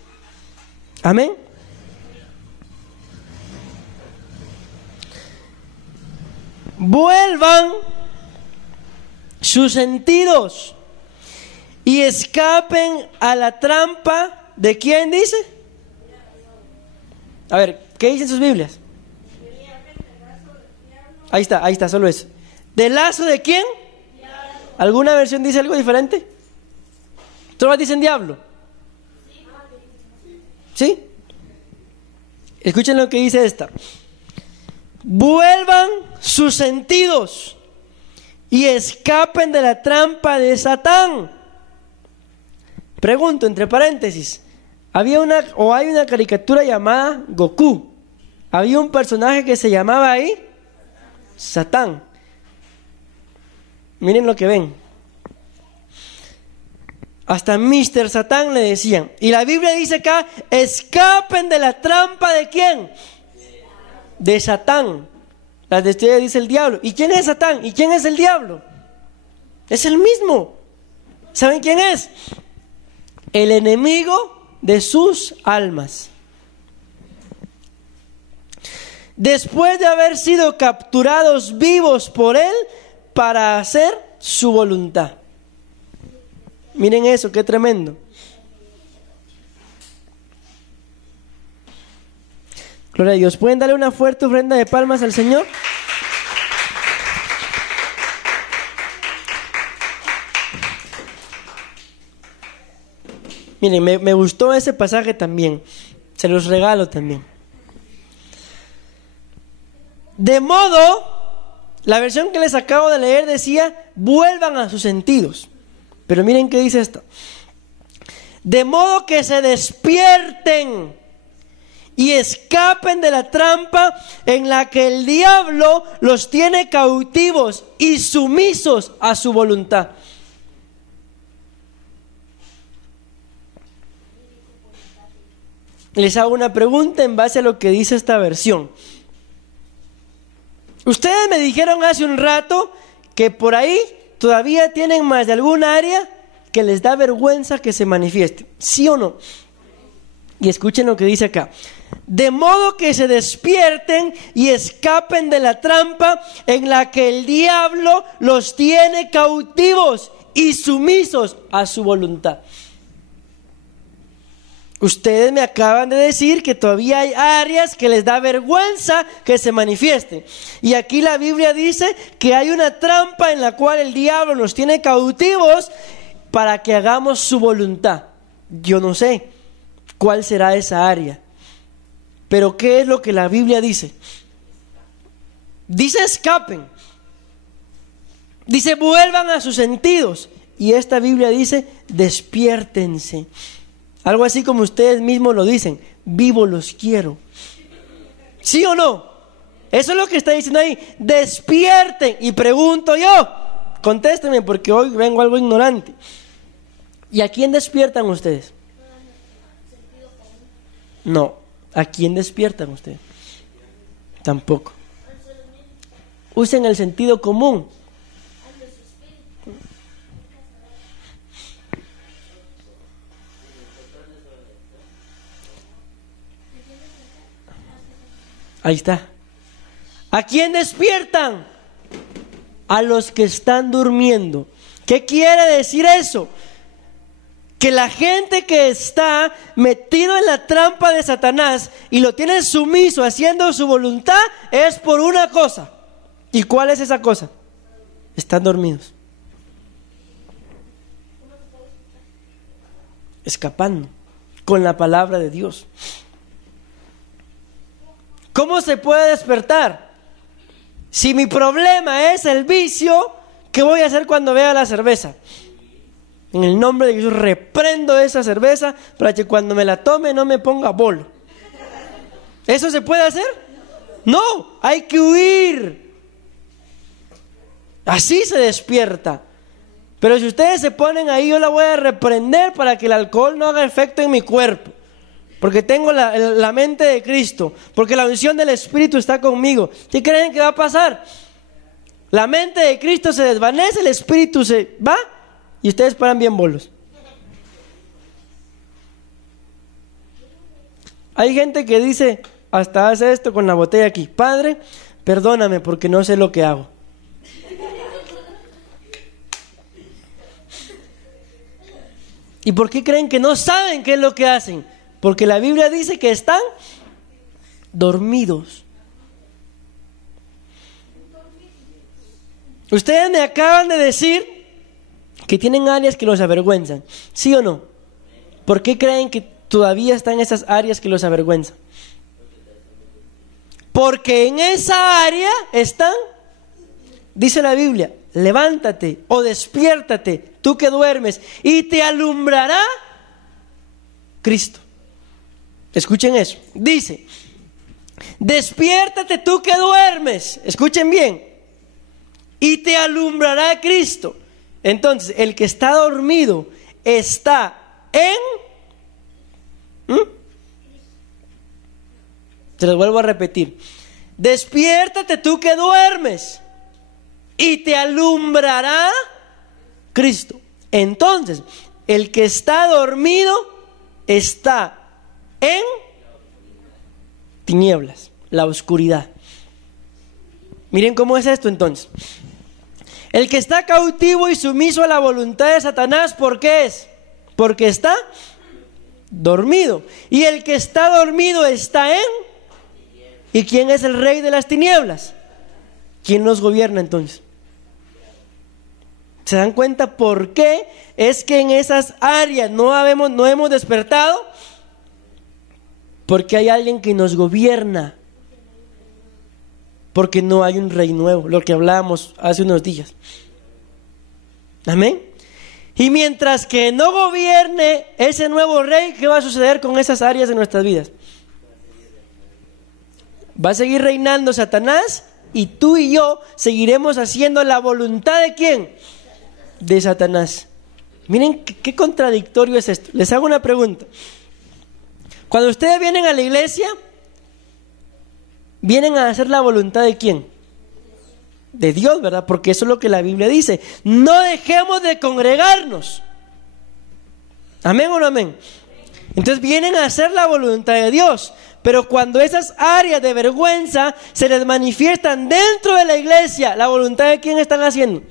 Amén. Vuelvan sus sentidos y escapen a la trampa de ¿quién dice? A ver, ¿qué dicen sus Biblias? Ahí está, solo eso. ¿Del lazo de quién? ¿Alguna versión dice algo diferente? ¿Todas dicen diablo? ¿Sí? Escuchen lo que dice esta. Vuelvan sus sentidos y escapen de la trampa de Satán. Pregunto, entre paréntesis, hay una caricatura llamada Goku. había un personaje que se llamaba ahí Satán. Miren lo que ven. Hasta Mr. Satán le decían. Y la Biblia dice acá, escapen de la trampa ¿de quién? De Satán. Las de ustedes dice el diablo. ¿Y quién es Satán? ¿Y quién es el diablo? Es el mismo. ¿Saben quién es? El enemigo de sus almas. Después de haber sido capturados vivos por él para hacer su voluntad. Miren eso, qué tremendo. Gloria a Dios. ¿Pueden darle una fuerte ofrenda de palmas al Señor? Miren, me gustó ese pasaje también. Se los regalo también. De modo, la versión que les acabo de leer decía, vuelvan a sus sentidos. Pero miren qué dice esto. De modo que se despierten y escapen de la trampa en la que el diablo los tiene cautivos y sumisos a su voluntad. Les hago una pregunta en base a lo que dice esta versión. Ustedes me dijeron hace un rato que por ahí todavía tienen más de alguna área que les da vergüenza que se manifieste. ¿Sí o no? Y escuchen lo que dice acá. De modo que se despierten y escapen de la trampa en la que el diablo los tiene cautivos y sumisos a su voluntad. Ustedes me acaban de decir que todavía hay áreas que les da vergüenza que se manifiesten. Y aquí la Biblia dice que hay una trampa en la cual el diablo nos tiene cautivos para que hagamos su voluntad. Yo no sé cuál será esa área. Pero ¿qué es lo que la Biblia dice? Dice escapen. Dice vuelvan a sus sentidos. Y esta Biblia dice despiértense. Algo así como ustedes mismos lo dicen, vivo los quiero. ¿Sí o no? Eso es lo que está diciendo ahí, despierten. Y pregunto yo, contéstenme porque hoy vengo algo ignorante. ¿Y a quién despiertan ustedes? No, ¿a quién despiertan ustedes? Tampoco. Usen el sentido común. Ahí está. ¿A quién despiertan? A los que están durmiendo. ¿Qué quiere decir eso? Que la gente que está metido en la trampa de Satanás y lo tiene sumiso haciendo su voluntad es por una cosa. ¿Y cuál es esa cosa? Están dormidos. Escapando con la palabra de Dios. ¿Cómo se puede despertar? Si mi problema es el vicio, ¿qué voy a hacer cuando vea la cerveza? En el nombre de Jesús reprendo esa cerveza para que cuando me la tome no me ponga bolo. ¿Eso se puede hacer? No, hay que huir. Así se despierta. Pero si ustedes se ponen ahí, yo la voy a reprender para que el alcohol no haga efecto en mi cuerpo. Porque tengo la mente de Cristo. Porque la unción del Espíritu está conmigo. ¿Qué creen que va a pasar? La mente de Cristo se desvanece, el Espíritu se va y ustedes paran bien bolos. Hay gente que dice, hasta hace esto con la botella aquí: Padre, perdóname porque no sé lo que hago. ¿Y por qué creen que no saben qué es lo que hacen? Porque la Biblia dice que están dormidos. Ustedes me acaban de decir que tienen áreas que los avergüenzan. ¿Sí o no? ¿Por qué creen que todavía están esas áreas que los avergüenzan? Porque en esa área están, dice la Biblia, levántate o despiértate, tú que duermes, y te alumbrará Cristo. Escuchen eso. Dice, Despiértate tú que duermes, escuchen bien, y te alumbrará Cristo. Entonces, el que está dormido está en... Se los vuelvo a repetir. Despiértate tú que duermes y te alumbrará Cristo. Entonces, el que está dormido está en tinieblas, la oscuridad. Miren cómo es esto entonces. El que está cautivo y sumiso a la voluntad de Satanás, ¿por qué es? Porque está dormido. Y el que está dormido está en... ¿Y quién es el rey de las tinieblas? ¿Quién nos gobierna entonces? ¿Se dan cuenta por qué es que en esas áreas no hemos despertado? Porque hay alguien que nos gobierna. Porque no hay un rey nuevo, lo que hablábamos hace unos días. Amén. Y mientras que no gobierne ese nuevo rey, ¿qué va a suceder con esas áreas de nuestras vidas? Va a seguir reinando Satanás y tú y yo seguiremos haciendo la voluntad ¿de quién? De Satanás. Miren qué contradictorio es esto. Les hago una pregunta. Cuando ustedes vienen a la iglesia, vienen a hacer la voluntad ¿de quién? De Dios, ¿verdad? Porque eso es lo que la Biblia dice. No dejemos de congregarnos. ¿Amén o no amén? Entonces vienen a hacer la voluntad de Dios. Pero cuando esas áreas de vergüenza se les manifiestan dentro de la iglesia, ¿la voluntad de quién están haciendo?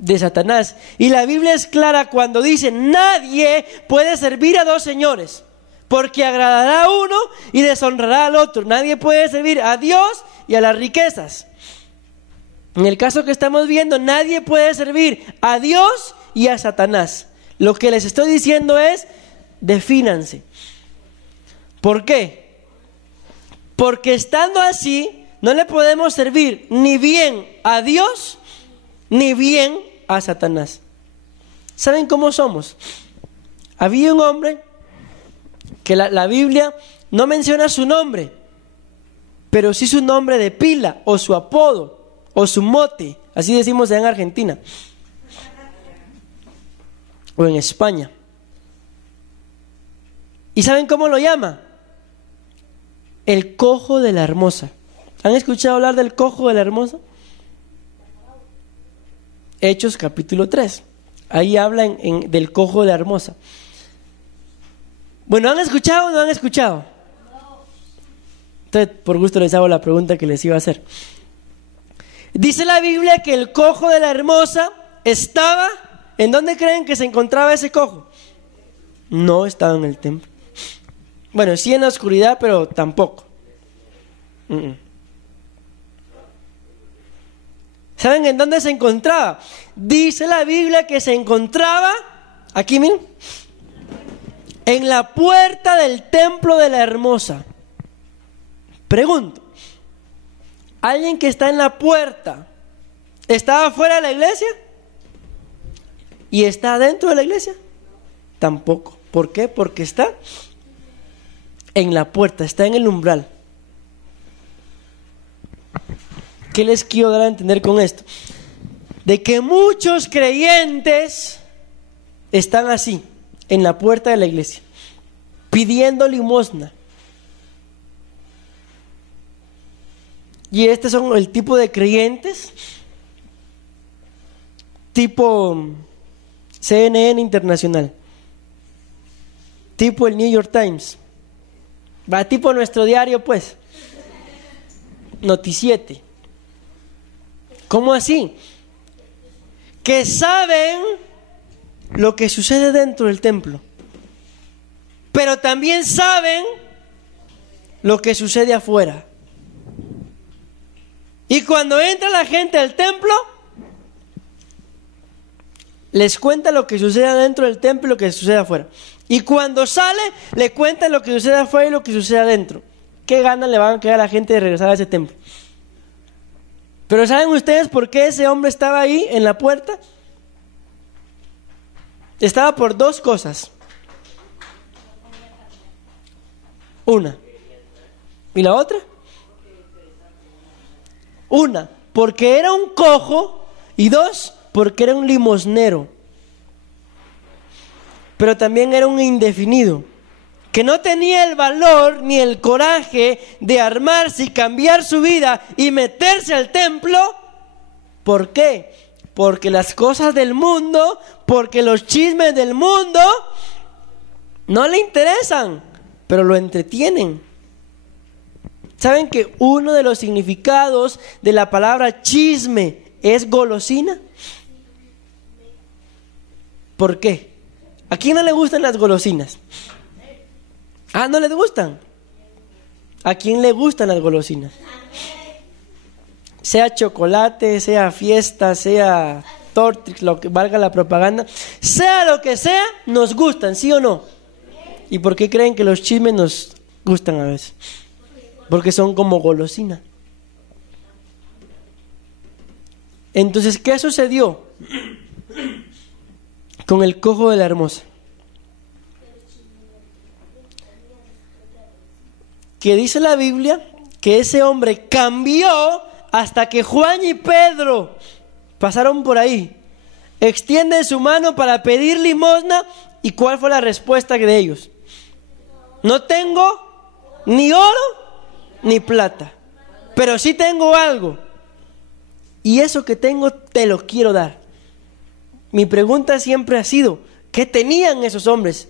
De Satanás. Y la Biblia es clara cuando dice: nadie puede servir a dos señores, porque agradará a uno y deshonrará al otro. Nadie puede servir a Dios y a las riquezas. En el caso que estamos viendo, nadie puede servir a Dios y a Satanás. Lo que les estoy diciendo es: defínanse. ¿Por qué? Porque estando así, no le podemos servir ni bien a Dios, ni bien a Satanás. ¿Saben cómo somos? Había un hombre que la Biblia no menciona su nombre, pero sí su nombre de pila, o su apodo, o su mote, así decimos en Argentina, o en España. ¿Y saben cómo lo llama? El cojo de la hermosa. ¿Han escuchado hablar del cojo de la hermosa? Hechos capítulo 3. Ahí hablan del cojo de la hermosa. Bueno, ¿han escuchado o no han escuchado? Entonces, por gusto les hago la pregunta que les iba a hacer. Dice la Biblia que el cojo de la hermosa estaba... ¿En dónde creen que se encontraba ese cojo? No estaba en el templo. Bueno, sí en la oscuridad, pero tampoco. ¿Saben en dónde se encontraba? Dice la Biblia que se encontraba, aquí miren, en la puerta del templo de la hermosa. Pregunto, ¿alguien que está en la puerta estaba fuera de la iglesia? ¿Y está dentro de la iglesia? Tampoco. ¿Por qué? Porque está en la puerta, está en el umbral. ¿Qué les quiero dar a entender con esto? De que muchos creyentes están así, en la puerta de la iglesia, pidiendo limosna. Y estos son el tipo de creyentes tipo CNN Internacional, tipo el New York Times, va tipo nuestro diario pues, Noticiete. ¿Cómo así? Que saben lo que sucede dentro del templo, pero también saben lo que sucede afuera. Y cuando entra la gente al templo, les cuenta lo que sucede dentro del templo y lo que sucede afuera. Y cuando sale, le cuentan lo que sucede afuera y lo que sucede adentro. ¿Qué ganas le van a quedar a la gente de regresar a ese templo? Pero ¿saben ustedes por qué ese hombre estaba ahí en la puerta? Estaba por dos cosas. Una, ¿Y la otra? Una, porque era un cojo. Y dos, porque era un limosnero. Pero también era un indefinido, que no tenía el valor ni el coraje de armarse y cambiar su vida y meterse al templo. ¿Por qué? Porque las cosas del mundo, porque los chismes del mundo no le interesan, pero lo entretienen. ¿Saben que uno de los significados de la palabra chisme es golosina? ¿Por qué? ¿A quién no le gustan las golosinas? Ah, ¿no les gustan? ¿A quién le gustan las golosinas? Sea chocolate, sea fiesta, sea Tortrix, lo que valga la propaganda, sea lo que sea, nos gustan, ¿sí o no? ¿Y por qué creen que los chismes nos gustan a veces? Porque son como golosina. Entonces, ¿qué sucedió con el cojo de la hermosa? Que dice la Biblia que ese hombre cambió hasta que Juan y Pedro pasaron por ahí. Extienden su mano para pedir limosna. ¿Y cuál fue la respuesta de ellos? No tengo ni oro ni plata, pero sí tengo algo. Y eso que tengo te lo quiero dar. Mi pregunta siempre ha sido, ¿qué tenían esos hombres?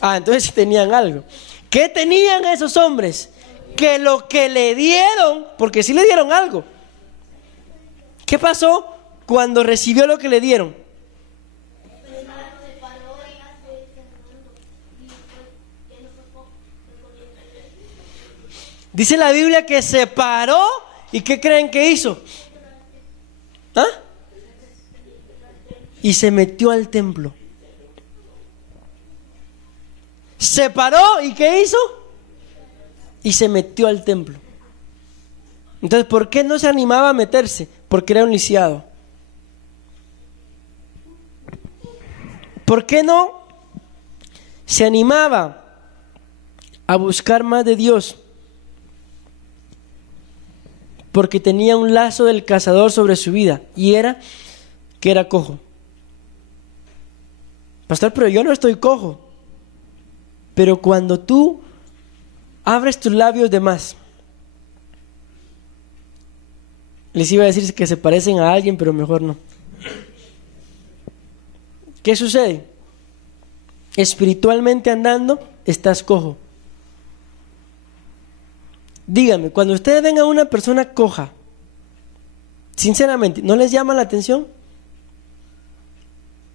Ah, entonces tenían algo. ¿Qué tenían esos hombres? Que lo que le dieron, porque sí le dieron algo. ¿Qué pasó cuando recibió lo que le dieron? Dice la Biblia que se paró. ¿Y qué creen que hizo? ¿Ah? Y se metió al templo. Se paró y ¿qué hizo? Y se metió al templo. Entonces, ¿por qué no se animaba a meterse? Porque era un lisiado. ¿Por qué no se animaba a buscar más de Dios? Porque tenía un lazo del cazador sobre su vida, y era que era cojo. Pastor, pero yo no estoy cojo. Pero cuando tú abres tus labios de más, les iba a decir que se parecen a alguien, pero mejor no. ¿Qué sucede? Espiritualmente andando, estás cojo. Dígame, cuando ustedes ven a una persona coja, sinceramente, ¿no les llama la atención?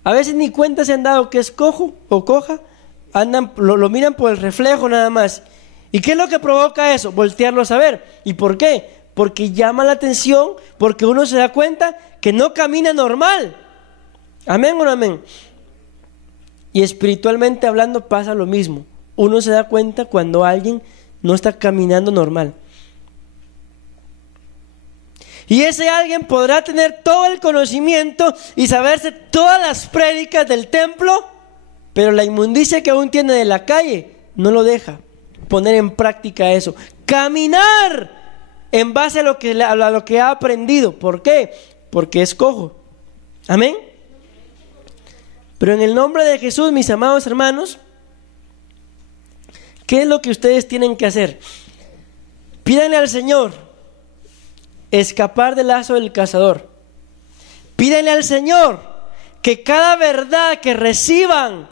A veces ni cuenta se han dado que es cojo o coja, andan, lo miran por el reflejo nada más. ¿Y qué es lo que provoca eso? Voltearlos a ver. ¿Y por qué? Porque llama la atención, porque uno se da cuenta que no camina normal. ¿Amén o no amén? Y espiritualmente hablando pasa lo mismo. Uno se da cuenta cuando alguien no está caminando normal. Y ese alguien podrá tener todo el conocimiento y saberse todas las prédicas del templo, pero la inmundicia que aún tiene de la calle no lo deja poner en práctica eso. Caminar en base a lo que ha aprendido. ¿Por qué? Porque es cojo. Amén. Pero en el nombre de Jesús, mis amados hermanos, ¿qué es lo que ustedes tienen que hacer? Pídanle al Señor escapar del lazo del cazador. Pídanle al Señor que cada verdad que reciban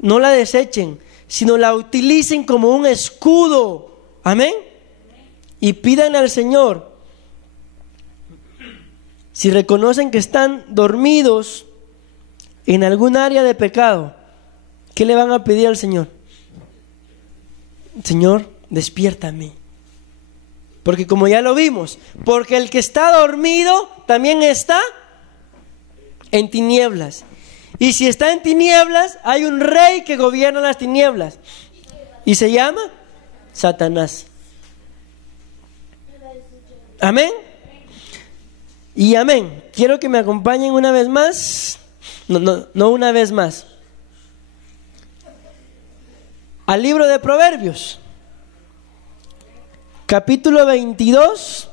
no la desechen, sino la utilicen como un escudo. Amén. Y pídanle al Señor, si reconocen que están dormidos en algún área de pecado, ¿qué le van a pedir al Señor? Señor, despiértame. Porque como ya lo vimos, porque el que está dormido también está en tinieblas. Y si está en tinieblas, hay un rey que gobierna las tinieblas. Y se llama Satanás. Amén. Y amén. Quiero que me acompañen una vez más. No una vez más. Al libro de Proverbios. capítulo 22,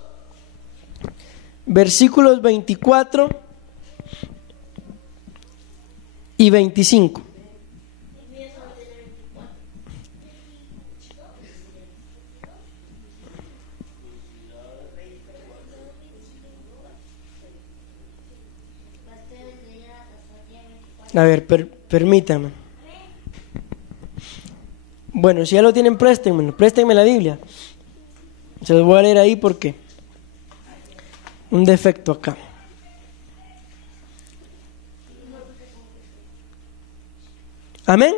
versículos 24 y 25. A ver, permítanme. Bueno, si ya lo tienen, préstenme la Biblia. Se los voy a leer ahí porque un defecto acá. Amén.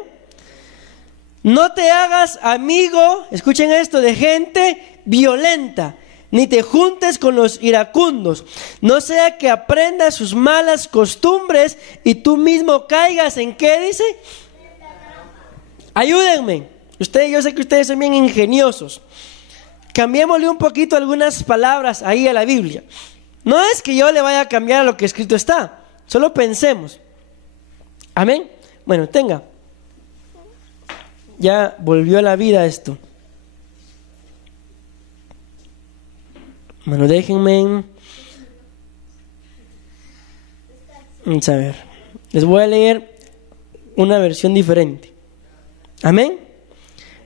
No te hagas amigo, escuchen esto, de gente violenta, ni te juntes con los iracundos, no sea que aprendas sus malas costumbres y tú mismo caigas en ¿qué dice? Ayúdenme. Yo sé que ustedes son bien ingeniosos. Cambiémosle un poquito algunas palabras ahí a la Biblia. No es que yo le vaya a cambiar a lo que escrito está, solo pensemos. Amén. Bueno, tenga. Ya volvió a la vida esto. Bueno, déjenme. Vamos a ver. Les voy a leer una versión diferente. Amén.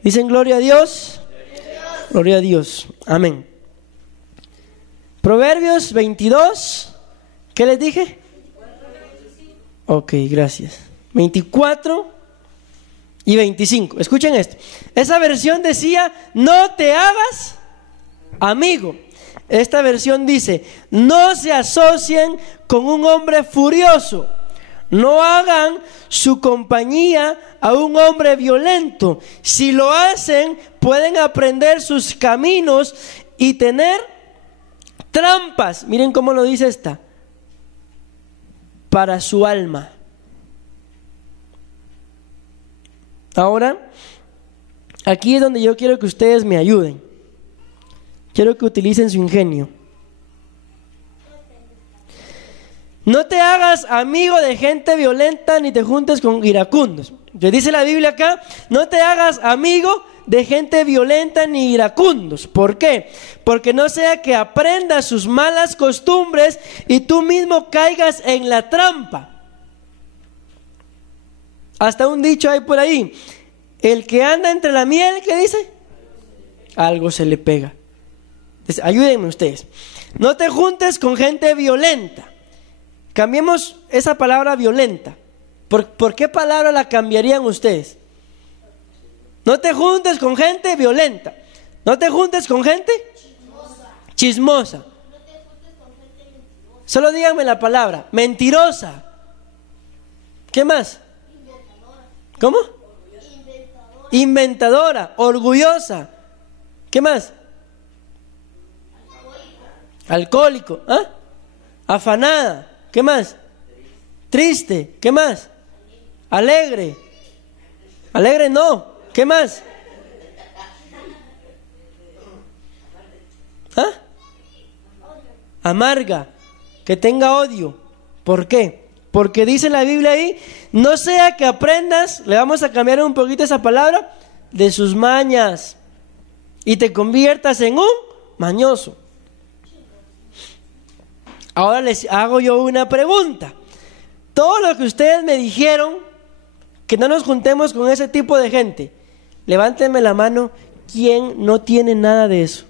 Dicen gloria a Dios. Gloria a Dios. Amén. Proverbios 22. ¿Qué les dije? Ok, gracias. 24 y 25. Escuchen esto. Esa versión decía, no te hagas amigo. Esta versión dice, no se asocien con un hombre furioso. No hagan su compañía a un hombre violento. Si lo hacen, pueden aprender sus caminos y tener trampas. Miren cómo lo dice esta. Para su alma. Ahora, aquí es donde yo quiero que ustedes me ayuden. Quiero que utilicen su ingenio. No te hagas amigo de gente violenta ni te juntes con iracundos. Te dice la Biblia acá, no te hagas amigo de gente violenta ni iracundos. ¿Por qué? Porque no sea que aprendas sus malas costumbres y tú mismo caigas en la trampa. Hasta un dicho hay por ahí, el que anda entre la miel, ¿qué dice? Algo se le pega. Entonces, ayúdenme ustedes. No te juntes con gente violenta. Cambiemos esa palabra violenta. ¿Por qué palabra la cambiarían ustedes? No te juntes con gente violenta. No te juntes con gente chismosa. No te juntes con gente mentirosa. Solo díganme la palabra, mentirosa. ¿Qué más? Inventadora. ¿Cómo? Inventadora, orgullosa. ¿Qué más? Alcohólico. ¿Ah? Afanada. ¿Qué más? Triste. ¿Qué más? Alegre. Alegre no. ¿Qué más? ¿Ah? Amarga. Que tenga odio. ¿Por qué? Porque dice la Biblia ahí, no sea que aprendas, le vamos a cambiar un poquito esa palabra, de sus mañas y te conviertas en un mañoso. Ahora les hago yo una pregunta. Todo lo que ustedes me dijeron, que no nos juntemos con ese tipo de gente, levántenme la mano, ¿quién no tiene nada de eso?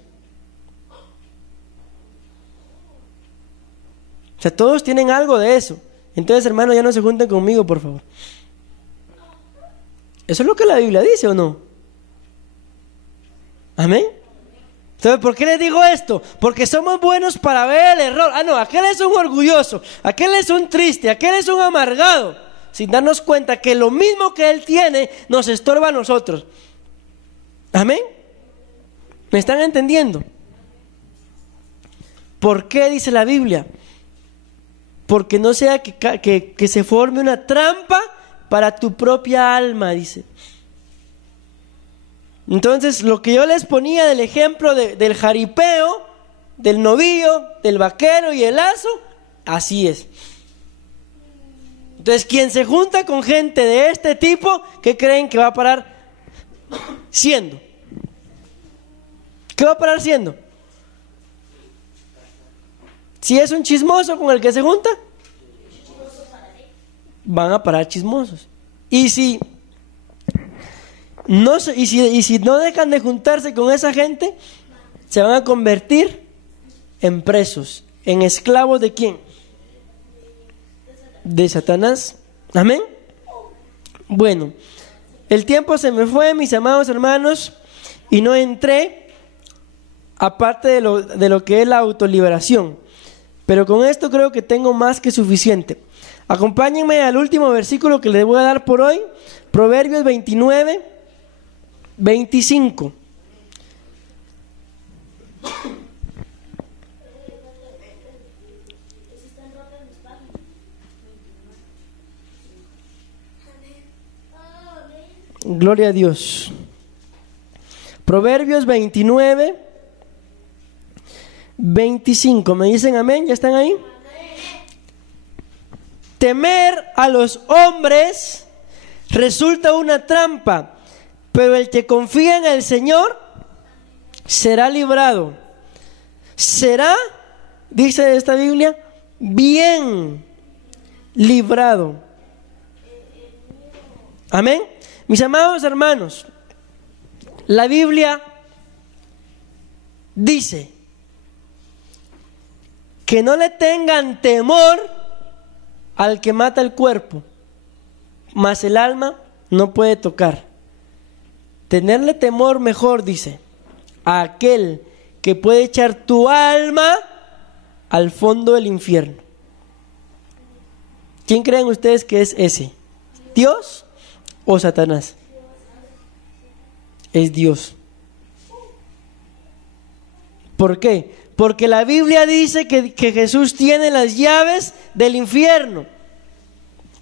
O sea, todos tienen algo de eso. Entonces, hermano, ya no se junten conmigo, por favor. ¿Eso es lo que la Biblia dice o no? ¿Amén? Entonces, ¿por qué les digo esto? Porque somos buenos para ver el error. Ah, no, aquel es un orgulloso, aquel es un triste, aquel es un amargado, sin darnos cuenta que lo mismo que él tiene nos estorba a nosotros. ¿Amén? ¿Me están entendiendo? ¿Por qué dice la Biblia? Porque no sea que se forme una trampa para tu propia alma, dice. Entonces, lo que yo les ponía del ejemplo del jaripeo, del novillo, del vaquero y el lazo, así es. Entonces, quien se junta con gente de este tipo, ¿qué creen que va a parar siendo? ¿Qué va a parar siendo? Si es un chismoso con el que se junta, van a parar chismosos. Y si no dejan de juntarse con esa gente, se van a convertir en presos, en esclavos ¿de quién? De Satanás. Amén. Bueno, el tiempo se me fue, mis amados hermanos, y no entré aparte de lo que es la autoliberación. Pero con esto creo que tengo más que suficiente. Acompáñenme al último versículo que les voy a dar por hoy, Proverbios 29, 25. Gloria a Dios. Proverbios 29, 25. ¿Me dicen amén? ¿Ya están ahí? Temer a los hombres resulta una trampa, pero el que confía en el Señor será librado. Será, dice esta Biblia, bien librado. Amén. Mis amados hermanos, la Biblia dice que no le tengan temor al que mata el cuerpo, mas el alma no puede tocar. Tenerle temor mejor, dice, a aquel que puede echar tu alma al fondo del infierno. ¿Quién creen ustedes que es ese? ¿Dios o Satanás? Es Dios. ¿Por qué? Porque la Biblia dice que Jesús tiene las llaves del infierno.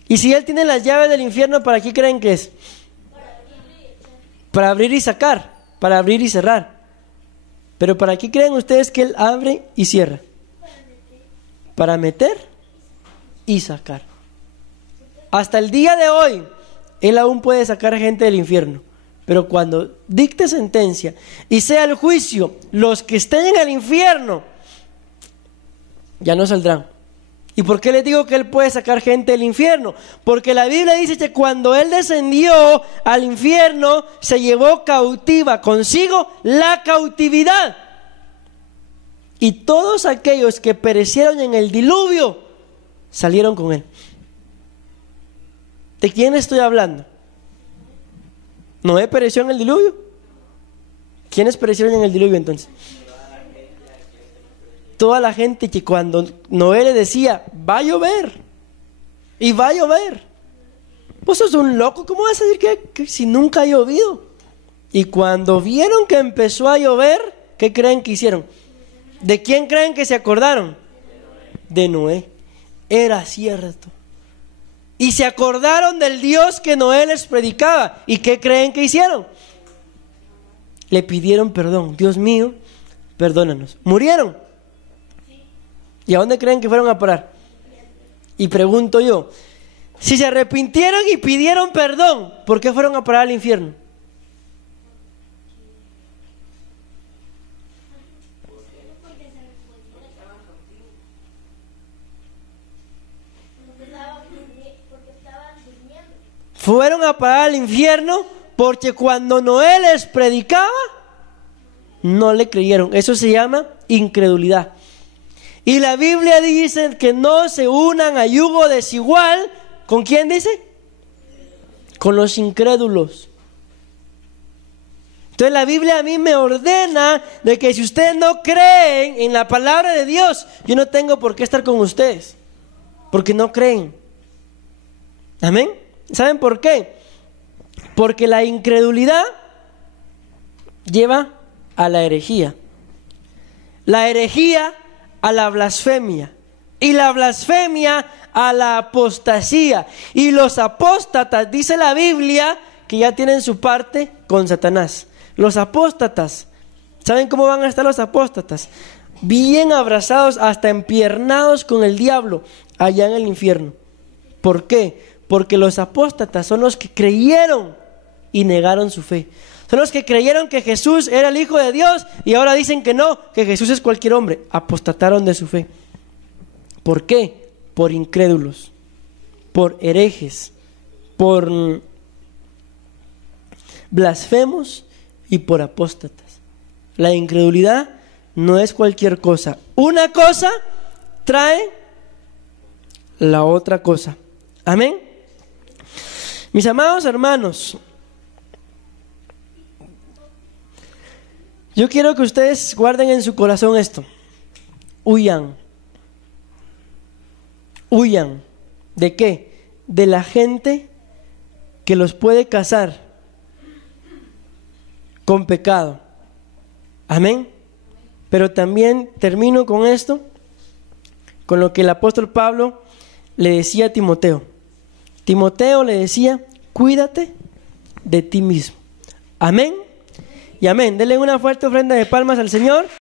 Y si Él tiene las llaves del infierno, ¿para qué creen que es? Para abrir y sacar, para abrir y cerrar. Pero ¿para qué creen ustedes que Él abre y cierra? Para meter y sacar. Hasta el día de hoy, Él aún puede sacar gente del infierno. Pero cuando dicte sentencia y sea el juicio, los que estén en el infierno ya no saldrán. ¿Y por qué les digo que Él puede sacar gente del infierno? Porque la Biblia dice que cuando Él descendió al infierno, se llevó cautiva consigo la cautividad. Y todos aquellos que perecieron en el diluvio salieron con Él. ¿De quién estoy hablando? ¿Noé pereció en el diluvio? ¿Quiénes perecieron en el diluvio entonces? Toda la gente que cuando Noé le decía, va a llover, y va a llover. Vos sos un loco, ¿cómo vas a decir que si nunca ha llovido? Y cuando vieron que empezó a llover, ¿qué creen que hicieron? ¿De quién creen que se acordaron? De Noé. Era cierto. Y se acordaron del Dios que Noé les predicaba. ¿Y qué creen que hicieron? Le pidieron perdón. Dios mío, perdónanos. Murieron. ¿Y a dónde creen que fueron a parar? Y pregunto yo, si se arrepintieron y pidieron perdón, ¿por qué fueron a parar al infierno? Fueron a parar al infierno porque cuando Noé les predicaba, no le creyeron. Eso se llama incredulidad. Y la Biblia dice que no se unan a yugo desigual. ¿Con quién dice? Con los incrédulos. Entonces la Biblia a mí me ordena de que si ustedes no creen en la palabra de Dios, yo no tengo por qué estar con ustedes, porque no creen. Amén. ¿Saben por qué? Porque la incredulidad lleva a la herejía. La herejía a la blasfemia. Y la blasfemia a la apostasía. Y los apóstatas, dice la Biblia, que ya tienen su parte con Satanás. Los apóstatas, ¿saben cómo van a estar los apóstatas? Bien abrazados, hasta empiernados con el diablo allá en el infierno. ¿Por qué? Porque los apóstatas son los que creyeron y negaron su fe. Son los que creyeron que Jesús era el Hijo de Dios y ahora dicen que no, que Jesús es cualquier hombre. Apostataron de su fe. ¿Por qué? Por incrédulos, por herejes, por blasfemos y por apóstatas. La incredulidad no es cualquier cosa. Una cosa trae la otra cosa. Amén. Mis amados hermanos, yo quiero que ustedes guarden en su corazón esto. Huyan. Huyan. ¿De qué? De la gente que los puede casar con pecado. Amén. Pero también termino con esto, con lo que el apóstol Pablo le decía a Timoteo. Timoteo le decía, cuídate de ti mismo. Amén y amén. Denle una fuerte ofrenda de palmas al Señor.